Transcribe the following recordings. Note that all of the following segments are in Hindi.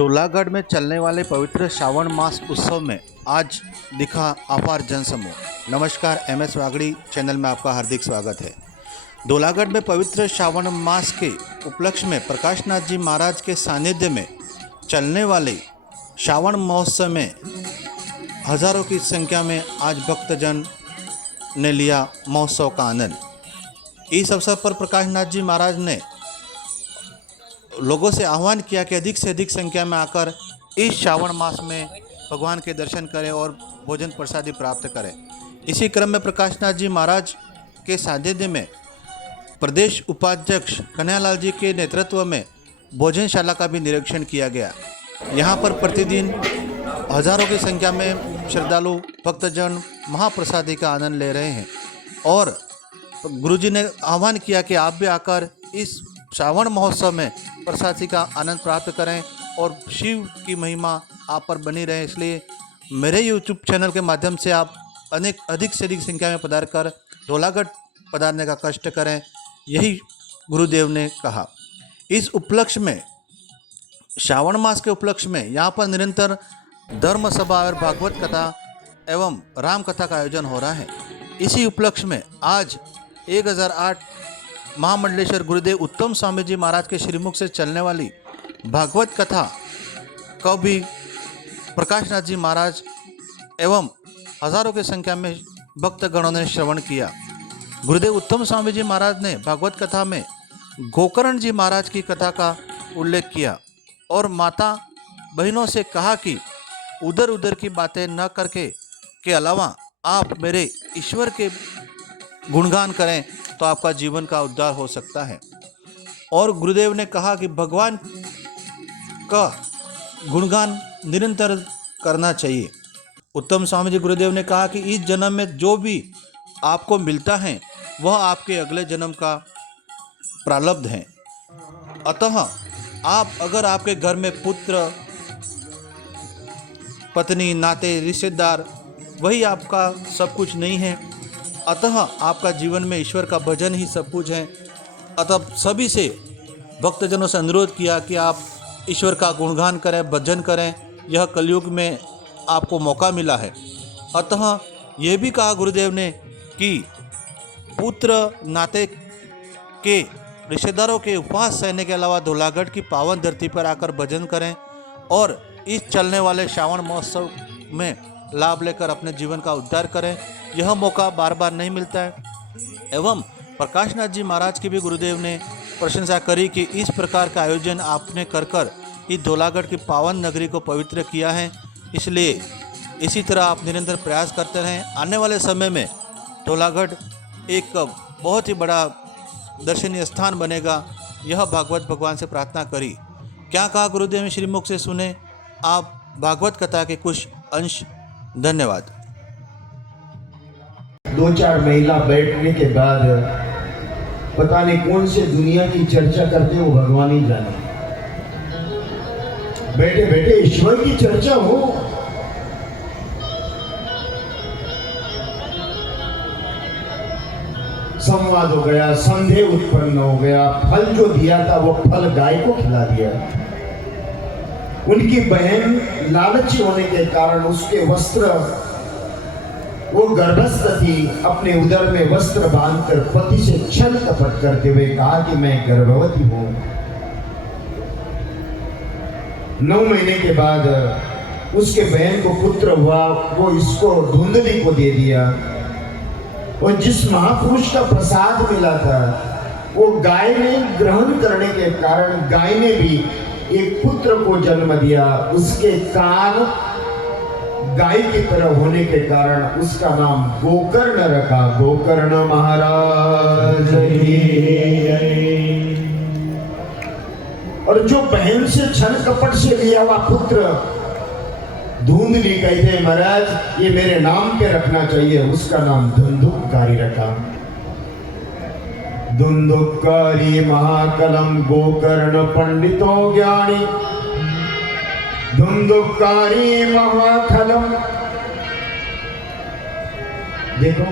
धौलागढ़ में चलने वाले पवित्र श्रावण मास उत्सव में आज दिखा अपार जनसमूह। नमस्कार, MS वागड़ी चैनल में आपका हार्दिक स्वागत है। धौलागढ़ में पवित्र श्रावण मास के उपलक्ष्य में प्रकाश नाथ जी महाराज के सानिध्य में चलने वाले श्रावण महोत्सव में हजारों की संख्या में आज भक्तजन ने लिया महोत्सव का आनंद। इस अवसर पर प्रकाश नाथ जी महाराज ने लोगों से आह्वान किया कि अधिक से अधिक संख्या में आकर इस श्रावण मास में भगवान के दर्शन करें और भोजन प्रसादी प्राप्त करें। इसी क्रम में प्रकाश नाथ जी महाराज के सानिध्य में प्रदेश उपाध्यक्ष कन्हैयालाल जी के नेतृत्व में भोजनशाला का भी निरीक्षण किया गया। यहाँ पर प्रतिदिन हजारों की संख्या में श्रद्धालु भक्तजन महाप्रसादी का आनंद ले रहे हैं और गुरुजी ने आह्वान किया कि आप भी आकर इस श्रावण महोत्सव में प्रसादी का आनंद प्राप्त करें और शिव की महिमा आप पर बनी रहे। इसलिए मेरे YouTube चैनल के माध्यम से आप अधिक से अधिक संख्या में पधार कर धौलागढ़ पधारने का कष्ट करें, यही गुरुदेव ने कहा। इस उपलक्ष्य में, श्रावण मास के उपलक्ष्य में यहाँ पर निरंतर धर्म सभा और भागवत कथा एवं राम कथा का आयोजन हो रहा है। इसी उपलक्ष्य में आज 1008 महामंडलेश्वर गुरुदेव उत्तम स्वामी जी महाराज के श्रीमुख से चलने वाली भागवत कथा को भी प्रकाश नाथ जी महाराज एवं हजारों की संख्या में भक्तगणों ने श्रवण किया। गुरुदेव उत्तम स्वामी जी महाराज ने भागवत कथा में गोकर्ण जी महाराज की कथा का उल्लेख किया और माता बहनों से कहा कि उधर उधर की बातें न करके के अलावा आप मेरे ईश्वर के गुणगान करें तो आपका जीवन का उद्धार हो सकता है। और गुरुदेव ने कहा कि भगवान का गुणगान निरंतर करना चाहिए। उत्तम स्वामी जी गुरुदेव ने कहा कि इस जन्म में जो भी आपको मिलता है वह आपके अगले जन्म का प्रारब्ध है। अतः आप अगर आपके घर में पुत्र, पत्नी, नाते, रिश्तेदार वही आपका सब कुछ नहीं है, अतः आपका जीवन में ईश्वर का भजन ही सब कुछ है। अतः सभी से भक्तजनों से अनुरोध किया कि आप ईश्वर का गुणगान करें, भजन करें। यह कलयुग में आपको मौका मिला है। अतः यह भी कहा गुरुदेव ने कि पुत्र, नाते के रिश्तेदारों के उपवास सहने के अलावा धौलागढ़ की पावन धरती पर आकर भजन करें और इस चलने वाले श्रावण महोत्सव में लाभ लेकर अपने जीवन का उद्धार करें। यह मौका बार बार नहीं मिलता है। एवं प्रकाश नाथ जी महाराज की भी गुरुदेव ने प्रशंसा करी कि इस प्रकार का आयोजन आपने कर इस धौलागढ़ की पावन नगरी को पवित्र किया है। इसलिए इसी तरह आप निरंतर प्रयास करते रहें। आने वाले समय में धौलागढ़ एक बहुत ही बड़ा दर्शनीय स्थान बनेगा। यह भागवत भगवान से प्रार्थना करी। क्या कहा गुरुदेव ने श्रीमुख से सुने आप भागवत कथा के कुछ अंश। धन्यवाद। 2-4 महिला बैठने के बाद पता नहीं कौन से दुनिया की चर्चा करते हो, भगवान ही जाने। बैठे बैठे ईश्वर की चर्चा हो। संवाद हो गया, संदेह उत्पन्न हो गया। फल जो दिया था वो फल गाय को खिला दिया। उनकी बहन लालची होने के कारण उसके वस्त्र, वो गर्भस्थ थी, अपने उदर में वस्त्र बांधकर पति से छल कपट करते हुए कहा कि मैं गर्भवती हूं। 9 महीने के बाद उसके बहन को पुत्र हुआ, वो इसको धुंधली को दे दिया। और जिस महापुरुष का प्रसाद मिला था वो गाय ने ग्रहण करने के कारण गाय ने भी एक पुत्र को जन्म दिया। उसके कान गाय की तरह होने के कारण उसका नाम गोकर्ण रखा। गोकर्ण महाराज की जय। और जो बहन से छल कपट से लिया हुआ पुत्र धुंधली कहते हैं महाराज ये मेरे नाम पे रखना चाहिए, उसका नाम धुंधुकारी रखा। धुंधुकारी महाकलम गोकर्ण पंडितो ज्ञानी। धुंधुकारी महाकलम। देखो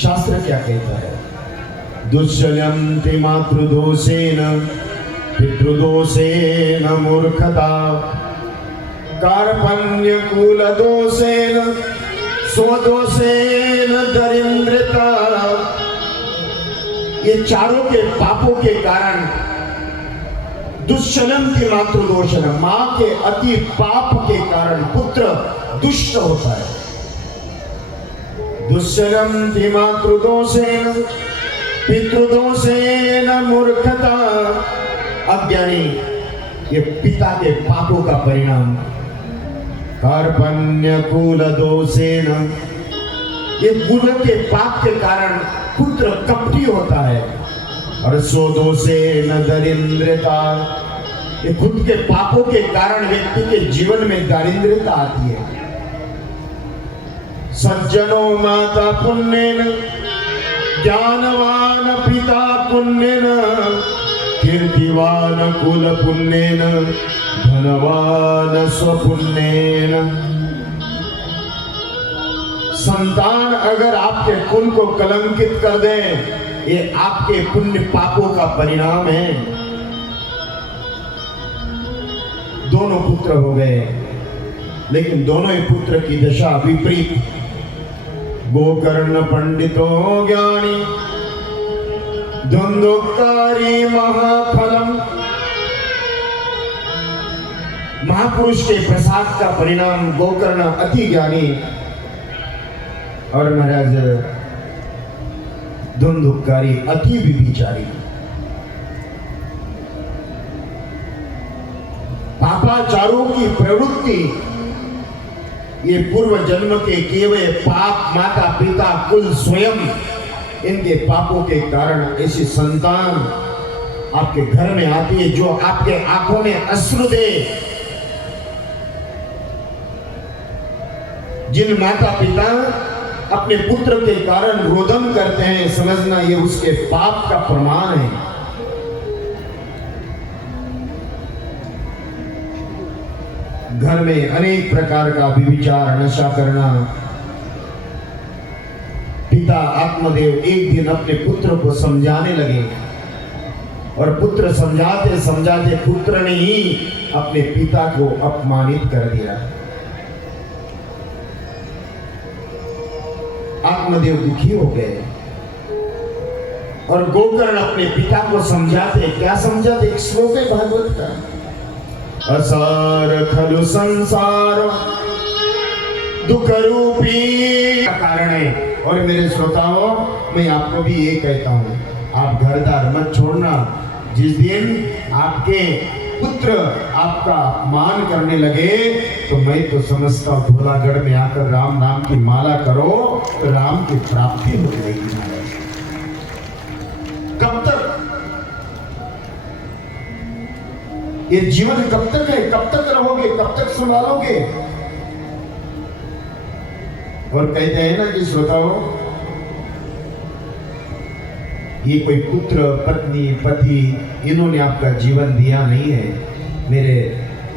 शास्त्र क्या कहता है। दुष्यंति मातृदोषेन पितृदोषेन मूर्खता कार्पण्य कुलदोषेन स्वदोषेन दरिद्रता। ये चारों के पापों के कारण दुष्चलन की मातृदोषण, मां के अति पाप के कारण पुत्र दुष्ट होता है। दुष्चलन की मातृदोषेन पितृदोषेन मूर्खता। अज्ञानी, ये पिता के पापों का परिणाम। कार्पण्य कुल दोषेन, ये कुलों के पाप के कारण पुत्र कपटी होता है। और स्वदोषेन दरिद्रता, ये खुद के पापों के कारण व्यक्ति के जीवन में दारिद्र्यता आती है। सज्जनो माता पुण्येन ज्ञानवान पिता पुण्येन कीर्तिवान कुल पुण्येन धनवान स्वपुण्येन। संतान अगर आपके कुल को कलंकित कर दे, ये आपके पुण्य पापों का परिणाम है। दोनों पुत्र हो गए, लेकिन दोनों ही पुत्र की दशा विपरीत। गोकर्ण पंडितो ज्ञानी द्वंद्वकारी महाफलम। महापुरुष के प्रसाद का परिणाम गोकर्ण अति ज्ञानी और महाराज द्वंद्वकारी अति विभिचारी। पापाचारों की प्रवृत्ति, ये पूर्व जन्म के किए हुए पाप, माता पिता कुल स्वयं, इनके पापों के कारण ऐसी संतान आपके घर में आती है जो आपके आंखों में अश्रु दे। जिन माता पिता अपने पुत्र के कारण रोदन करते हैं, समझना ये उसके पाप का प्रमाण है। घर में अनेक प्रकार का व्यभिचार, नशा करना। पिता आत्मदेव एक दिन अपने पुत्र को समझाने लगे और पुत्र समझाते समझाते पुत्र ने ही अपने पिता को अपमानित कर दिया। आत्मदेव दुखी हो गए और गोकर्ण अपने पिता को समझाते, क्या समझाते? एक श्लोक है भागवत का, असार खलु संसार दुख रूपी कारण है। और मेरे श्रोताओं, मैं आपको भी ये कहता हूं, आप घरदार मत छोड़ना। जिस दिन आपके पुत्र आपका अपमान करने लगे, तो मैं तो समझता हूं धोलागढ़ में आकर राम नाम की माला करो तो राम की प्राप्ति हो जाएगी। कब तक ये जीवन, कब तक है? कब तक रहोगे? कब तक संभालोगे? और कहते हैं ना कि श्रोताओ, ये कोई पुत्र, पत्नी, पति, इन्होंने आपका जीवन दिया नहीं है, मेरे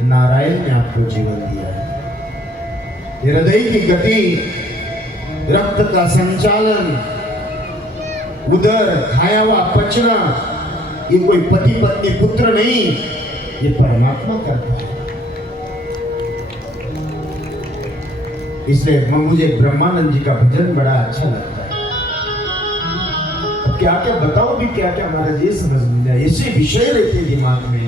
नारायण ने आपको जीवन दिया है। हृदय की गति, रक्त का संचालन, उदर, खाया हुआ पचना, ये कोई पति पत्नी पुत्र नहीं, ये परमात्मा करता है। इसलिए मुझे ब्रह्मानंद जी का भजन बड़ा अच्छा लगता है। अब क्या क्या बताओ भी, क्या क्या महाराज ये समझ में जाए। ऐसे विषय रहते हैं दिमाग में,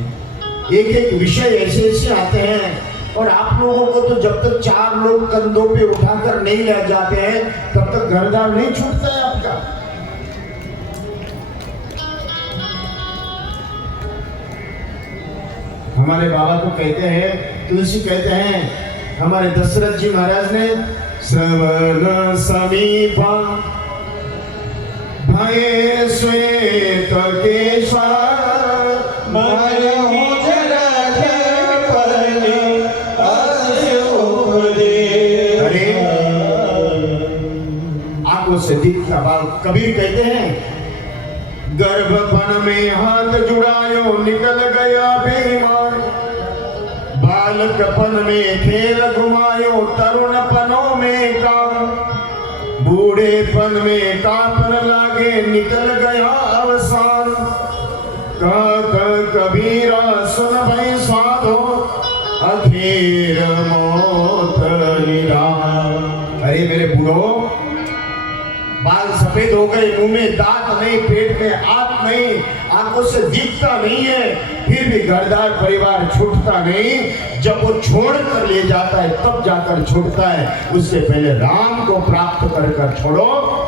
एक एक विषय ऐसे ऐसे आते हैं। और आप लोगों को तो जब तक 4 लोग कंधों पे उठाकर नहीं ले जाते हैं, तब तक घरदार नहीं छूटता है आपका। हमारे बाबा को कहते हैं, तुलसी कहते हैं, हमारे दशरथ जी महाराज ने श्रवण समीपा भय श्वेत केशा आंखों से दिखता बाल। कबीर कहते हैं, गर्भपन में हाथ जुड़ायो निकल गया बेईमान, बालकपन में खेल घुमायो तरुणपनों में काम, बूढ़ेपन में कांपन लागे निकल गया अवसान। कबीर गए, मुंह में दांत नहीं, पेट में आंत नहीं, आंखों से दिखता नहीं है, फिर भी घरदार परिवार छूटता नहीं। जब वो छोड़ कर ले जाता है तब जाकर छूटता है। उससे पहले राम को प्राप्त कर कर छोड़ो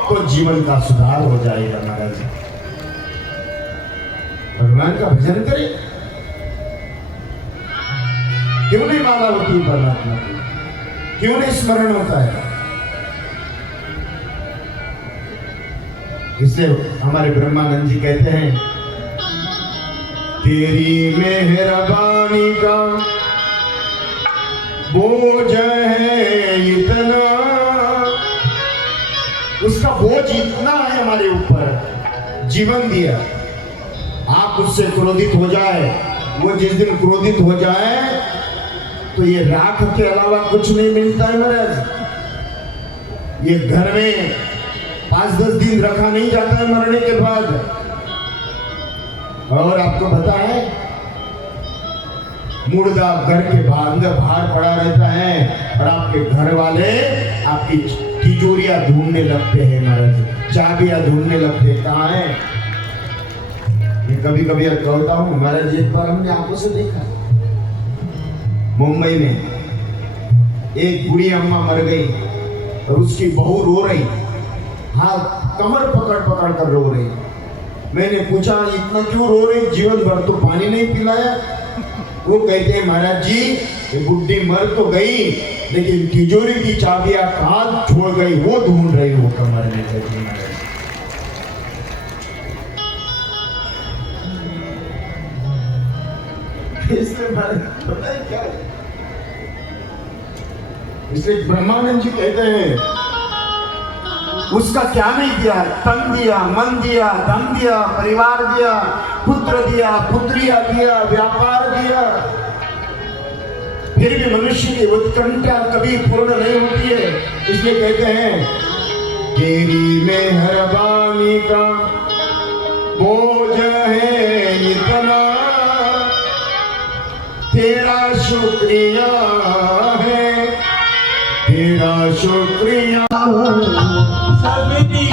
तो जीवन का सुधार हो जाएगा। महाराज भगवान का भजन करें, क्यों नहीं माला होती है परमात्मा की, क्यों नहीं स्मरण होता है? इसलिए हमारे ब्रह्मानंद जी कहते हैं, तेरी मेहरबानी का बोझ है इतना, उसका बोझ इतना है हमारे ऊपर, जीवन दिया। आप उससे क्रोधित हो जाए, वो जिस दिन क्रोधित हो जाए तो ये राख के अलावा कुछ नहीं मिलता है महाराज। ये घर में 5-10 दिन रखा नहीं जाता है मरने के बाद। और आपको पता है, मुर्दा घर के बाहर पड़ा रहता है और आपके घर वाले आपकी तिजोरियां ढूंढने लगते हैं महाराज, चाबियां ढूंढने लगते हैं, कहाँ है? ये कभी कभी कहता हूँ महाराज, एक बार हमने आंखों से देखा, मुंबई में एक बूढ़ी अम्मा मर गई और उसकी बहू रो रही, हाथ कमर पकड़ पकड़ कर रो रही। मैंने पूछा, इतना क्यों रो रही, जीवन भर तो पानी नहीं पिलाया? वो कहते हैं, महाराज जी ये बुढ़ी मर तो गई लेकिन तिजोरी की चाबियां कहाँ छोड़ गई वो ढूंढ रही हो कमर में। कहते हैं महाराज, इसलिए ब्रह्मानंद जी कहते हैं, उसका क्या नहीं दिया? तन दिया, मन दिया, धन दिया, परिवार दिया, पुत्र दिया, पुत्रियां दिया, व्यापार दिया, फिर भी मनुष्य की उत्कंठा कभी पूर्ण नहीं होती है। इसलिए कहते हैं, तेरी मेहरबानी का बोझ है इतना, तेरा शुक्रिया है, तेरा शुक्रिया। सबनी